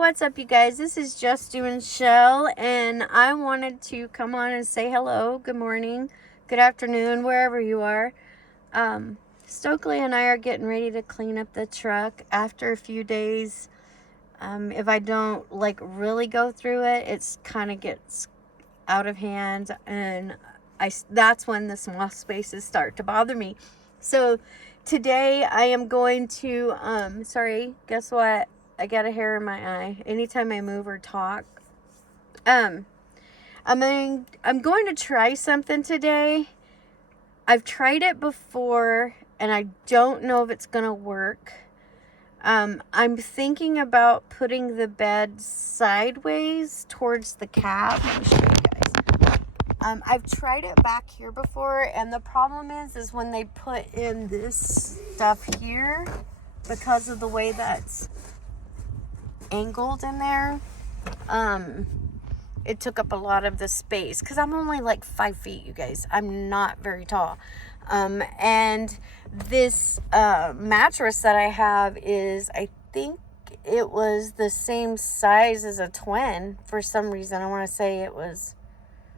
what's up, you guys? This is Just Doing Shell, and I wanted to come on and say hello, good morning, good afternoon, wherever you are. Stokely and I are getting ready to clean up the truck after a few days. If I don't really go through it, it's kind of gets out of hand, and that's when the small spaces start to bother me. So today I am going to, sorry, guess what? I got a hair in my eye. Anytime I move or talk. I'm going to try something today. I've tried it before, and I don't know if it's going to work. I'm thinking about putting the bed sideways towards the cab. Let me show you guys. I've tried it back here before, and the problem is when they put in this stuff here, because of the way that's angled in there, it took up a lot of the space, because I'm only like 5 feet, you guys. I'm not very tall. And this mattress that I have is, I think it was the same size as a twin. For some reason, I want to say it was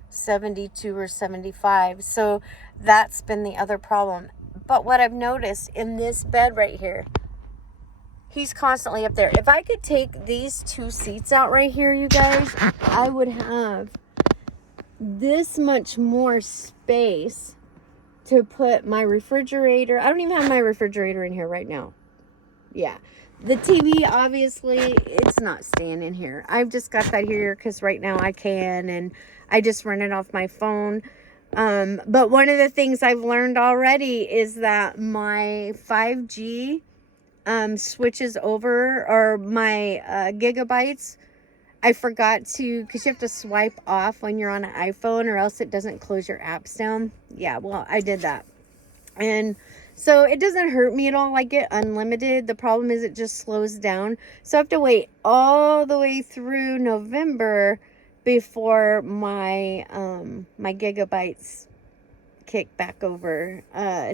72 or 75. So that's been the other problem. But what I've noticed in this bed right here, he's constantly up there. If I could take these two seats out right here, you guys, I would have this much more space to put my refrigerator. I don't even have my refrigerator in here right now. Yeah. The TV, obviously, it's not staying in here. I've just got that here because right now I can, and I just run it off my phone. But one of the things I've learned already is that my 5G switches over, or my gigabytes, I forgot to, because you have to swipe off when you're on an iPhone, or else it doesn't close your apps down. Yeah, well, I did that, and so it doesn't hurt me at all. I get unlimited. The problem is it just slows down, so I have to wait all the way through November before my my gigabytes kick back over.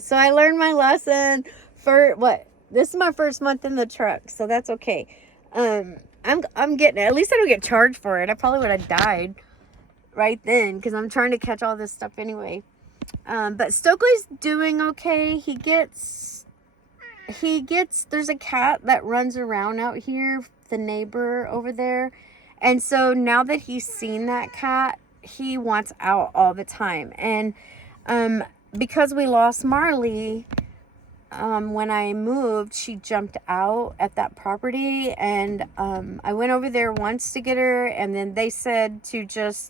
So I learned my lesson for what? This is my first month in the truck, so that's okay. I'm getting it. At least I don't get charged for it. I probably would have died right then, because I'm trying to catch all this stuff anyway. But Stokely's doing okay. He gets, there's a cat that runs around out here, the neighbor over there. And so now that he's seen that cat, he wants out all the time. And, because we lost Marley, when I moved, she jumped out at that property, and I went over there once to get her, and then they said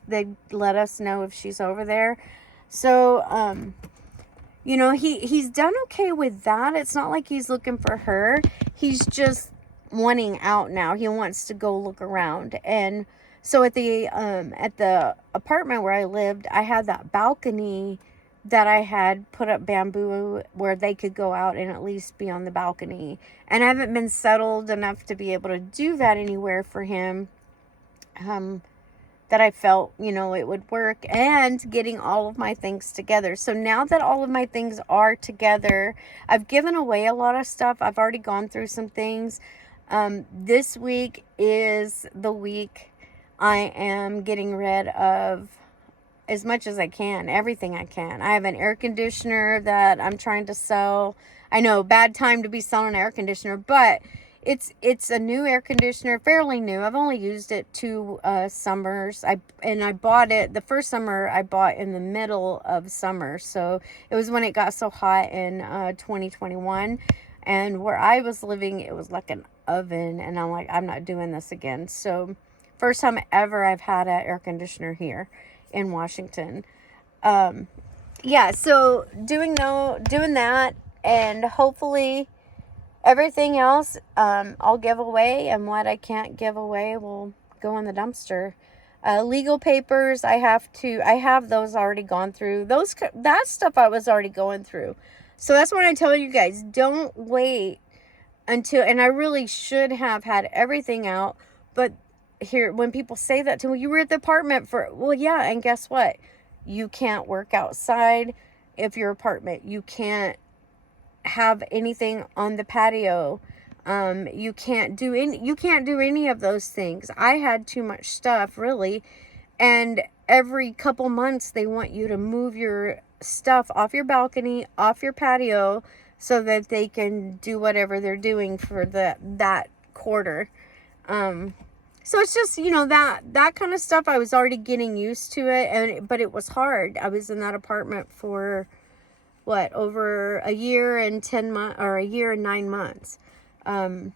they'd let us know if she's over there. So he's done okay with that. It's not like he's looking for her. He's just wanting out now. He wants to go look around. And so at the apartment where I lived, I had that balcony that I had put up bamboo where they could go out and at least be on the balcony. And I haven't been settled enough to be able to do that anywhere for him, that I felt, it would work, and getting all of my things together. So now that all of my things are together, I've given away a lot of stuff. I've already gone through some things. This week is the week I am getting rid of as much as I can, everything I can. I have an air conditioner that I'm trying to sell. I know, bad time to be selling an air conditioner, but it's a new air conditioner, fairly new. I've only used it 2 summers. I bought it, the first summer I bought in the middle of summer. So it was when it got so hot in 2021. And where I was living, it was like an oven, and I'm like, I'm not doing this again. So first time ever I've had an air conditioner here in Washington. So doing that, and hopefully everything else I'll give away, and what I can't give away will go in the dumpster. Legal papers, I have those already gone through. That stuff I was already going through. So that's what I tell you guys, don't wait until, and I really should have had everything out, but here, when people say that to me, you were at the apartment well, yeah, and guess what? You can't work outside if your apartment. You can't have anything on the patio. You can't do any of those things. I had too much stuff, really. And every couple months, they want you to move your stuff off your balcony, off your patio, so that they can do whatever they're doing for that quarter. So it's just, that kind of stuff. I was already getting used to it, but it was hard. I was in that apartment for over a year and 10 months, or a year and 9 months. Yeah.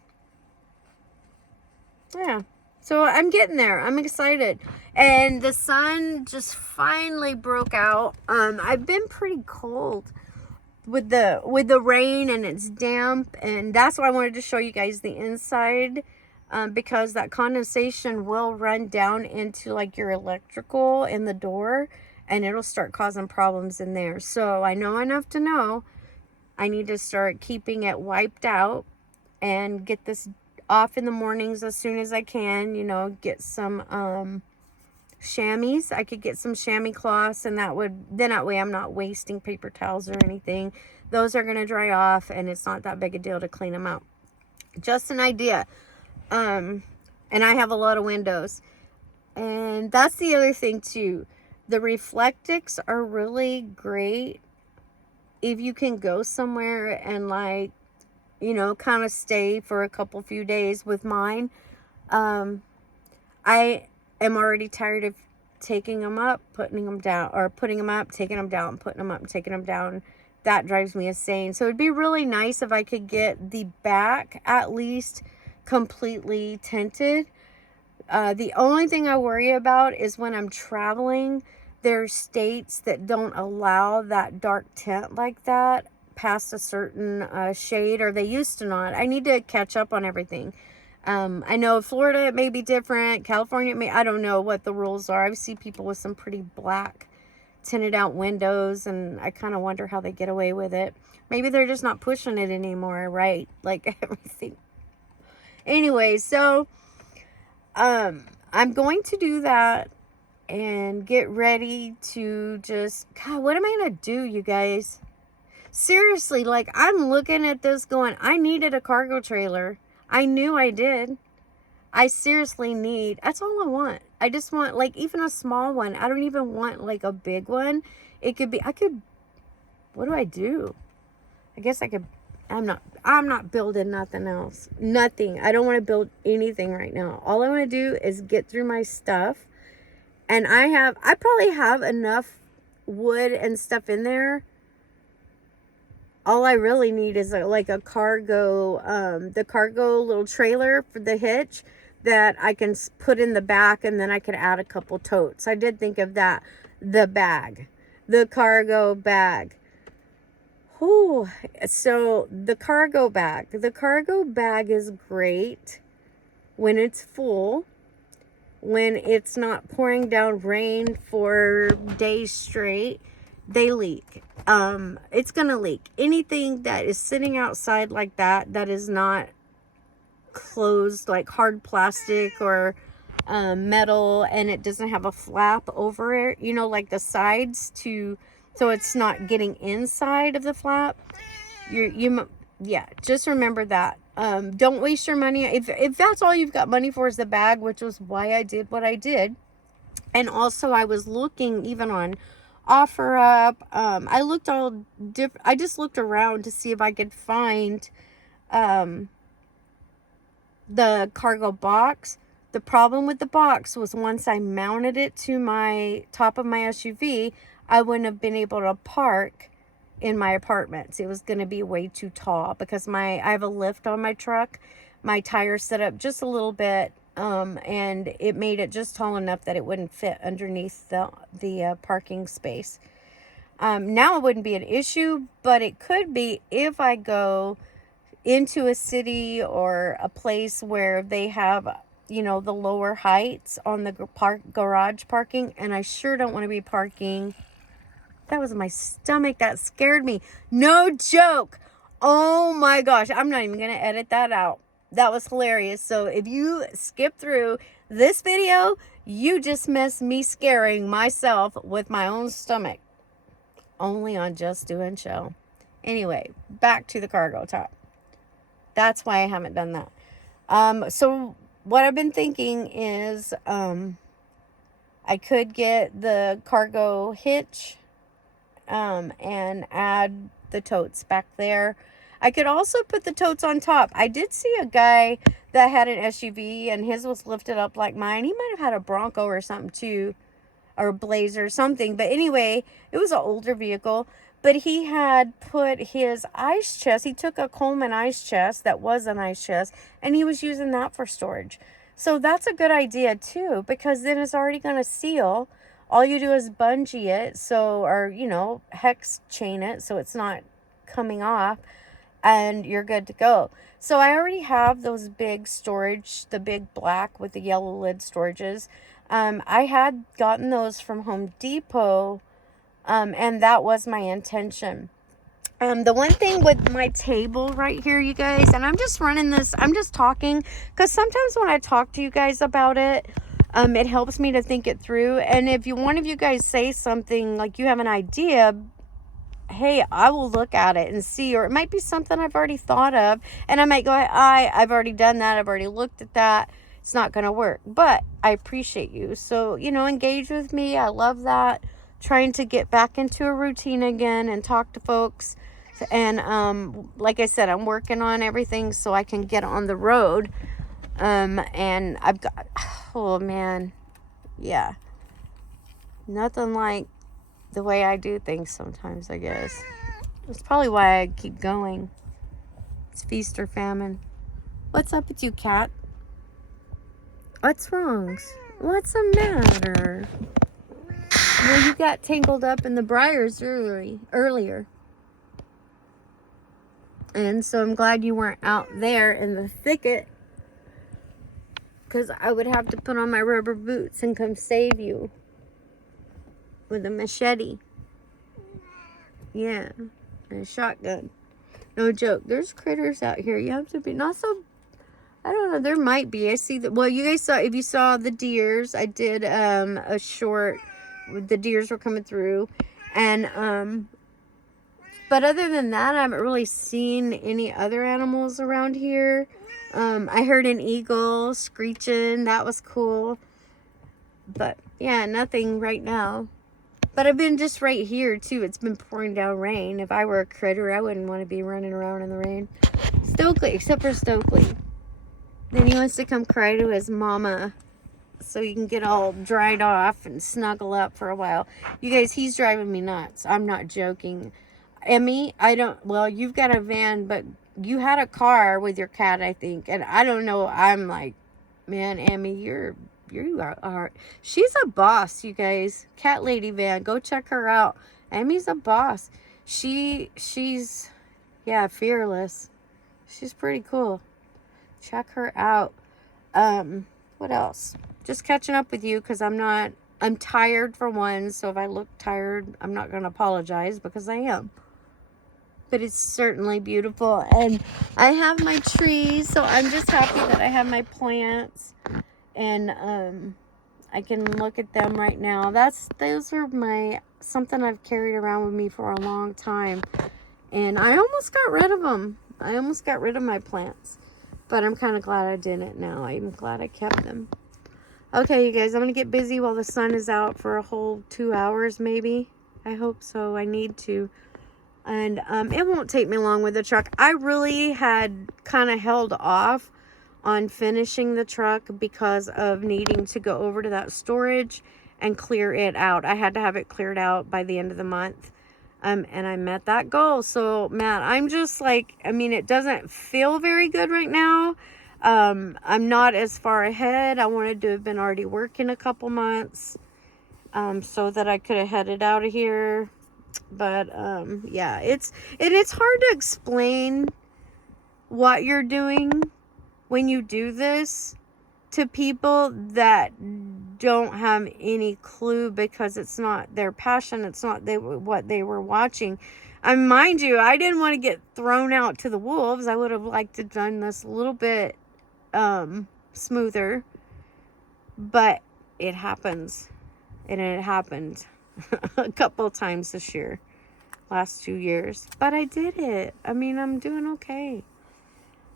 So I'm getting there. I'm excited. And the sun just finally broke out. I've been pretty cold with the rain, and it's damp, and that's why I wanted to show you guys the inside, because that condensation will run down into like your electrical in the door, and it'll start causing problems in there. So I know enough to know I need to start keeping it wiped out and get this off in the mornings as soon as I can. Get some chamois. I could get some chamois cloths, and that way I'm not wasting paper towels or anything. Those are going to dry off, and it's not that big a deal to clean them out. Just an idea. And I have a lot of windows. And that's the other thing too. The Reflectics are really great if you can go somewhere and kind of stay for a few days with mine. I am already tired of taking them up, putting them down, or putting them up, taking them down, putting them up, and taking them down. That drives me insane. So it'd be really nice if I could get the back at least completely tinted. The only thing I worry about is when I'm traveling, there's states that don't allow that dark tint like that past a certain shade, or they used to not. I need to catch up on everything. I know Florida, it may be different. California, I don't know what the rules are. I see people with some pretty black tinted out windows, and I kind of wonder how they get away with it. Maybe they're just not pushing it anymore, right? Like everything. Anyway, so I'm going to do that and get ready to God, what am I going to do, you guys? Seriously, I'm looking at this going, I needed a cargo trailer. I knew I did. I seriously that's all I want. I just want even a small one. I don't even want a big one. It could be, what do I do? I guess I could, I'm not building nothing else. Nothing. I don't want to build anything right now. All I want to do is get through my stuff. And I probably have enough wood and stuff in there. All I really need is a cargo, the cargo little trailer for the hitch that I can put in the back, and then I could add a couple totes. I did think of that. The cargo bag. Ooh, so the cargo bag is great when it's full, when it's not pouring down rain for days straight. They leak. It's gonna leak. Anything that is sitting outside like that is not closed, like hard plastic or metal, and it doesn't have a flap over it, like the sides so it's not getting inside of the flap. Yeah, just remember that. Don't waste your money. If that's all you've got money for is the bag, which was why I did what I did. And also I was looking even on OfferUp. I just looked around to see if I could find the cargo box. The problem with the box was once I mounted it to my top of my SUV, I wouldn't have been able to park in my apartment. It was going to be way too tall because I have a lift on my truck. My tires set up just a little bit, and it made it just tall enough that it wouldn't fit underneath the parking space. Now it wouldn't be an issue, but it could be if I go into a city or a place where they have, the lower heights on the garage parking, and I sure don't want to be parking. That was my stomach. That scared me. No joke. Oh my gosh. I'm not even going to edit that out. That was hilarious. So if you skip through this video, you just missed me scaring myself with my own stomach. Only on Just Doing Show. Anyway, back to the cargo top. That's why I haven't done that. So what I've been thinking is, I could get the cargo hitch, and add the totes back there. I could also put the totes on top. I did see a guy that had an SUV and his was lifted up like mine. He might have had a Bronco or something too, or a Blazer or something. But anyway, it was an older vehicle. But he had put his ice chest. He took a Coleman ice chest that was an ice chest, and he was using that for storage. So that's a good idea too, because then it's already going to seal. All you do is bungee it, or hex chain it so it's not coming off, and you're good to go. So I already have those big storage, the big black with the yellow lid storages. I had gotten those from Home Depot, and that was my intention. The one thing with my table right here, you guys, and I'm just talking, because sometimes when I talk to you guys about it, it helps me to think it through. And if one of you guys say something, like you have an idea, hey, I will look at it and see, or it might be something I've already thought of, and I might go, I've already done that, I've already looked at that, it's not going to work, but I appreciate you. So, engage with me. I love that. Trying to get back into a routine again and talk to folks. And like I said, I'm working on everything so I can get on the road. And I've got, oh man, yeah, nothing like the way I do things sometimes, I guess. That's probably why I keep going. It's feast or famine. What's up with you, cat? What's wrong? What's the matter? Well, you got tangled up in the briars earlier. And so I'm glad you weren't out there in the thicket, because I would have to put on my rubber boots and come save you with a machete. Yeah, and a shotgun. No joke. There's critters out here. You have to be not so. I don't know. There might be. I see that. Well, you guys saw. If you saw the deers, I did a short. The deers were coming through, and but other than that, I haven't really seen any other animals around here. I heard an eagle screeching. That was cool. But yeah, nothing right now. But I've been just right here too. It's been pouring down rain. If I were a critter, I wouldn't want to be running around in the rain. Stokely, except for Stokely. Then he wants to come cry to his mama so you can get all dried off and snuggle up for a while. You guys, he's driving me nuts. I'm not joking. Emmy, you've got a van, but you had a car with your cat, I think. And I don't know. I'm like, man, Emmy, you are. She's a boss, you guys. Cat Lady Van. Go check her out. Emmy's a boss. She's fearless. She's pretty cool. Check her out. What else? Just catching up with you, because I'm tired for one. So if I look tired, I'm not going to apologize, because I am. But it's certainly beautiful. And I have my trees, so I'm just happy that I have my plants. And I can look at them right now. Those are something I've carried around with me for a long time. And I almost got rid of them. I almost got rid of my plants. But I'm kind of glad I didn't now. I'm glad I kept them. Okay, you guys, I'm going to get busy while the sun is out for a whole 2 hours maybe. I hope so. I need to. And it won't take me long with the truck. I really had kind of held off on finishing the truck because of needing to go over to that storage and clear it out. I had to have it cleared out by the end of the month. And I met that goal. So, Matt, I'm just like, it doesn't feel very good right now. I'm not as far ahead. I wanted to have been already working a couple months, so that I could have headed out of here. But, yeah, it's hard to explain what you're doing when you do this to people that don't have any clue, because it's not their passion. It's not what they were watching. Mind you, I didn't want to get thrown out to the wolves. I would have liked to have done this a little bit smoother, but it happens. And it happened a couple of times this year, last 2 years, but I did it. I'm doing okay.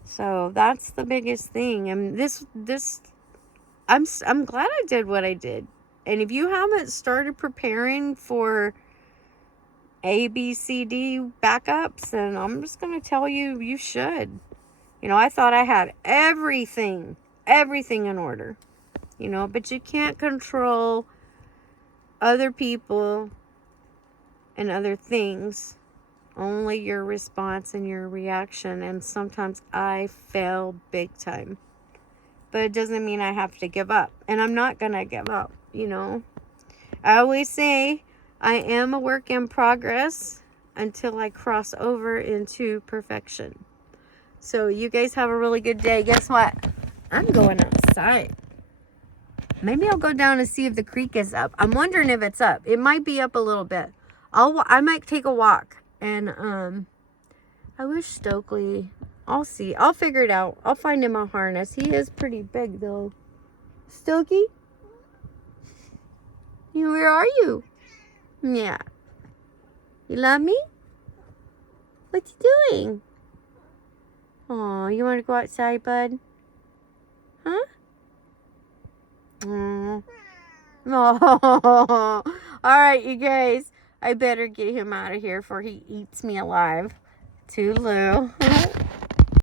So that's the biggest thing. And I'm glad I did what I did. And if you haven't started preparing for A, B, C, D backups, then I'm just going to tell you, you should. You know, I thought I had everything in order, you know, but you can't control other people and other things, only your response and your reaction. And sometimes I fail big time, but it doesn't mean I have to give up, and I'm not gonna give up. You know, I always say I am a work in progress until I cross over into perfection. So you guys have a really good day. Guess what? I'm going outside. Maybe I'll go down and see if the creek is up. I'm wondering if it's up. It might be up a little bit. I might take a walk. And I wish Stokely. I'll see. I'll figure it out. I'll find him a harness. He is pretty big though. Stokey? Where are you? Yeah. You love me? What you doing? Oh, you want to go outside, bud? Huh? Oh. All right, you guys. I better get him out of here before he eats me alive. Toodaloo.